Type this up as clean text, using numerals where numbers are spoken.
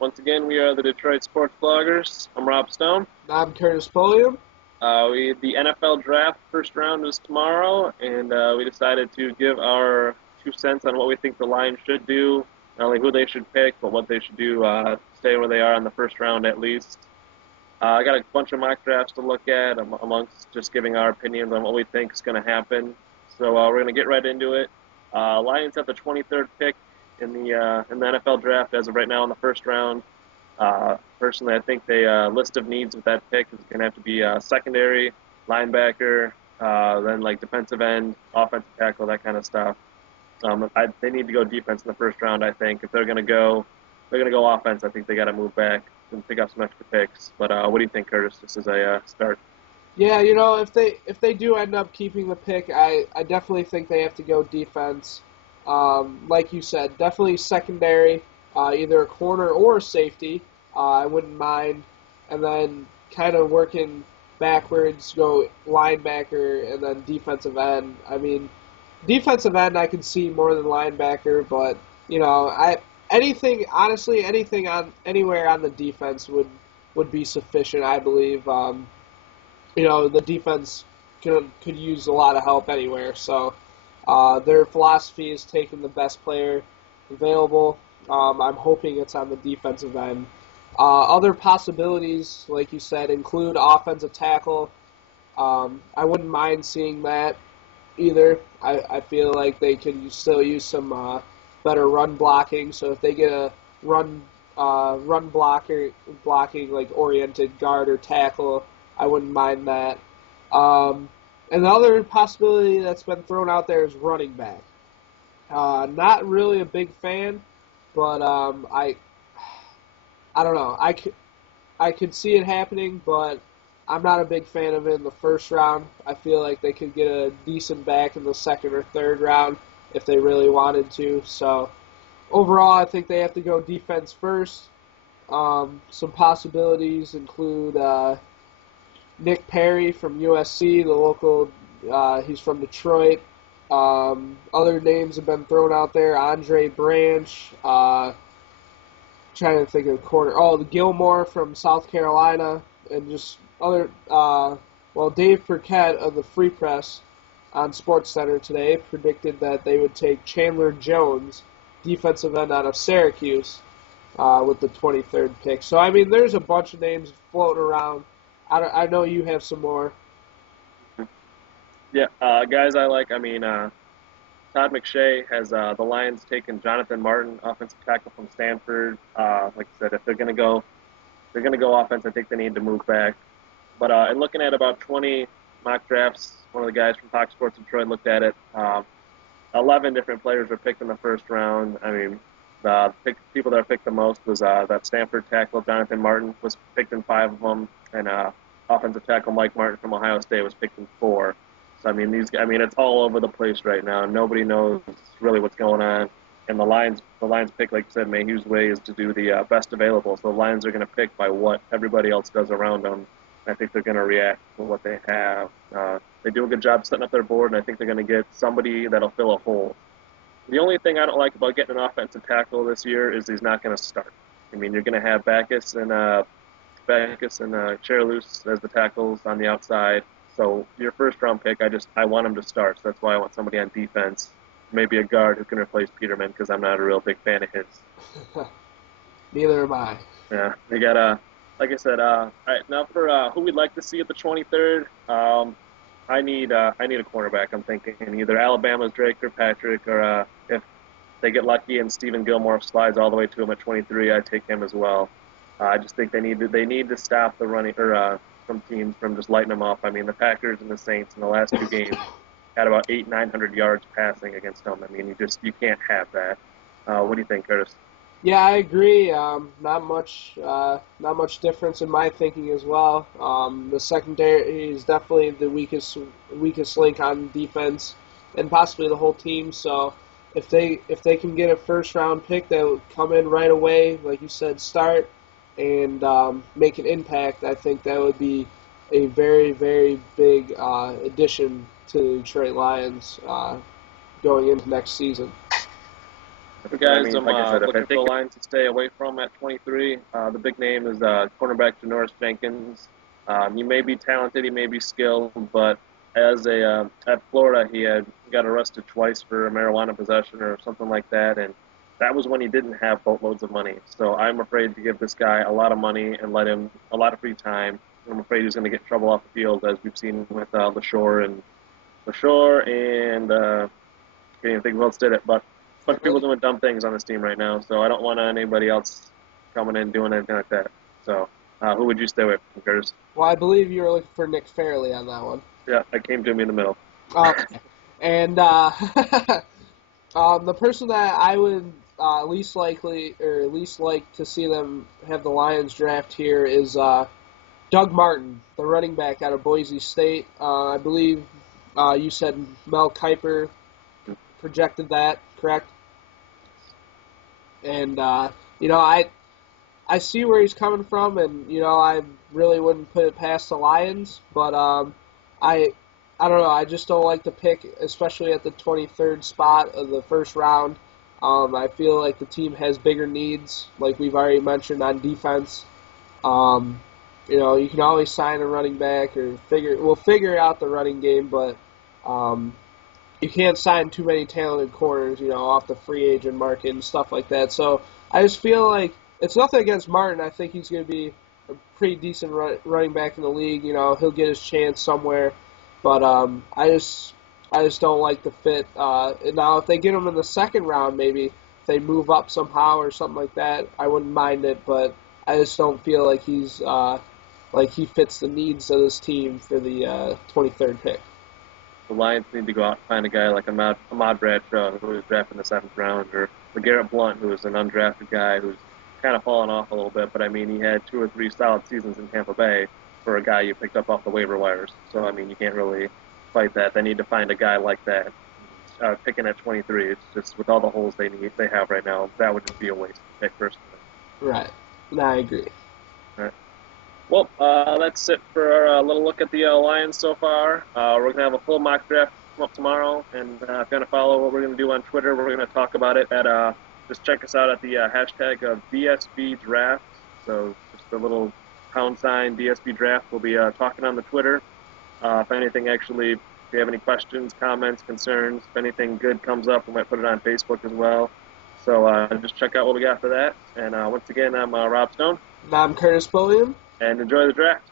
Once again, we are the Detroit Sports Bloggers. I'm Rob Stone. I'm Curtis Pulliam. The NFL draft first round is tomorrow, and we decided to give our 2 cents on what we think the Lions should do, not only who they should pick, but what they should do, stay where they are in the first round at least. I got a bunch of mock drafts to look at, amongst just giving our opinions on what we think is going to happen. So we're going to get right into it. Lions have the 23rd pick in the NFL draft as of right now in the first round. Personally, I think the list of needs with that pick is going to have to be secondary, linebacker, then like defensive end, offensive tackle, that kind of stuff. They need to go defense in the first round. I think if they're going to go offense. I think they got to move back and pick up some extra picks. But what do you think, Curtis? Just as a start. Yeah, if they do end up keeping the pick, I definitely think they have to go defense. Like you said, definitely secondary, either a corner or a safety. I wouldn't mind. And then kind of working backwards, go linebacker and then defensive end. I mean, defensive end I can see more than linebacker, but anything on anywhere on the defense would be sufficient, I believe. The defense could use a lot of help anywhere. So their philosophy is taking the best player available. I'm hoping it's on the defensive end. Other possibilities, like you said, include offensive tackle. I wouldn't mind seeing that either. I feel like they could still use some better run blocking. So if they get a run blocking like oriented guard or tackle, I wouldn't mind that. Another possibility that's been thrown out there is running back. Not really a big fan, but I don't know. I could see it happening, but I'm not a big fan of it in the first round. I feel like they could get a decent back in the second or third round if they really wanted to. So overall, I think they have to go defense first. Some possibilities include Nick Perry from USC, the local. He's from Detroit. Other names have been thrown out there. Andre Branch. Trying to think of the corner. The Gilmore from South Carolina, and just other. Dave Burkett of the Free Press on SportsCenter today predicted that they would take Chandler Jones, defensive end out of Syracuse, with the 23rd pick. So I mean, there's a bunch of names floating around. I know you have some more. Yeah, guys I like. I mean, Todd McShay has the Lions taken Jonathan Martin, offensive tackle from Stanford. Like I said, if they're going to go offense, I think they need to move back. But in looking at about 20 mock drafts, one of the guys from Fox Sports Detroit looked at it. 11 different players were picked in the first round. I mean, the people that are picked the most was that Stanford tackle Jonathan Martin was picked in 5 of them, and offensive tackle Mike Martin from Ohio State was picked in 4. So I mean, it's all over the place right now. Nobody knows really what's going on. And the Lions pick, like you said, Mayhew's way is to do the best available. So the Lions are going to pick by what everybody else does around them. And I think they're going to react to what they have. They do a good job setting up their board, and I think they're going to get somebody that'll fill a hole. The only thing I don't like about getting an offensive tackle this year is he's not going to start. I mean, you're going to have Backus and Cherloose as the tackles on the outside. So your first-round pick, I want him to start. So that's why I want somebody on defense, maybe a guard who can replace Peterman, because I'm not a real big fan of his. Neither am I. Yeah, we got like I said. All right, now for who we'd like to see at the 23rd. I need a cornerback. I'm thinking either Alabama's Drake Kirkpatrick, or if they get lucky and Stephen Gilmore slides all the way to him at 23, I'd take him as well. I just think they need to stop the running from teams from just lighting them up. I mean, the Packers and the Saints in the last 2 games had about 900 yards passing against them. I mean, you can't have that. What do you think, Curtis? Yeah, I agree. Not much difference in my thinking as well. The secondary is definitely the weakest link on defense, and possibly the whole team. So if they can get a first round pick that would come in right away, like you said, start and make an impact, I think that would be a very, very big addition to the Detroit Lions going into next season. The guys I'm like I said, looking for the Lions to stay away from at 23. The big name is cornerback Janoris Jenkins. He may be talented, he may be skilled, but as a at Florida, he got arrested twice for marijuana possession or something like that, and that was when he didn't have boatloads of money. So I'm afraid to give this guy a lot of money and let him a lot of free time. I'm afraid he's going to get in trouble off the field, as we've seen with LaShore and can't even think who else did it, but a bunch of people doing dumb things on this team right now. So I don't want anybody else coming in doing anything like that. So who would you stay with, Curtis? Well, I believe you were looking for Nick Fairley on that one. Yeah, that came to me in the middle. Okay. And the person that I would least likely or least like to see them have the Lions draft here is Doug Martin, the running back out of Boise State. I believe you said Mel Kiper projected that, correct? And I see where he's coming from, and I really wouldn't put it past the Lions, but I don't know. I just don't like the pick, especially at the 23rd spot of the first round. I feel like the team has bigger needs, like we've already mentioned on defense. You can always sign a running back or figure out the running game, but you can't sign too many talented corners, off the free agent market and stuff like that. So I just feel like it's nothing against Martin. I think he's going to be a pretty decent running back in the league. He'll get his chance somewhere, but I just don't like the fit. Now, if they get him in the second round, maybe if they move up somehow or something like that, I wouldn't mind it. But I just don't feel like he fits the needs of this team for the 23rd pick. The Lions need to go out and find a guy like Ahmad Bradshaw, who was drafted in the 7th round, or Garrett Blunt, who was an undrafted guy who's kind of fallen off a little bit. But I mean, he had 2 or 3 solid seasons in Tampa Bay for a guy you picked up off the waiver wires. So I mean, you can't really fight that. They need to find a guy like that. Picking at 23, it's just with all the holes they have right now, that would just be a waste pick personally. Right. No, I agree. All right. Well, that's it for our little look at the Lions so far. We're going to have a full mock draft come up tomorrow, and if you're going to follow what we're going to do on Twitter, we're going to talk about it at just check us out at the hashtag of DSB Draft. So just a little pound sign DSB Draft. We'll be talking on the Twitter. If anything, actually, if you have any questions, comments, concerns, if anything good comes up, we might put it on Facebook as well. So just check out what we got for that. And once again, I'm Rob Stone. And I'm Curtis Bullion. And enjoy the draft.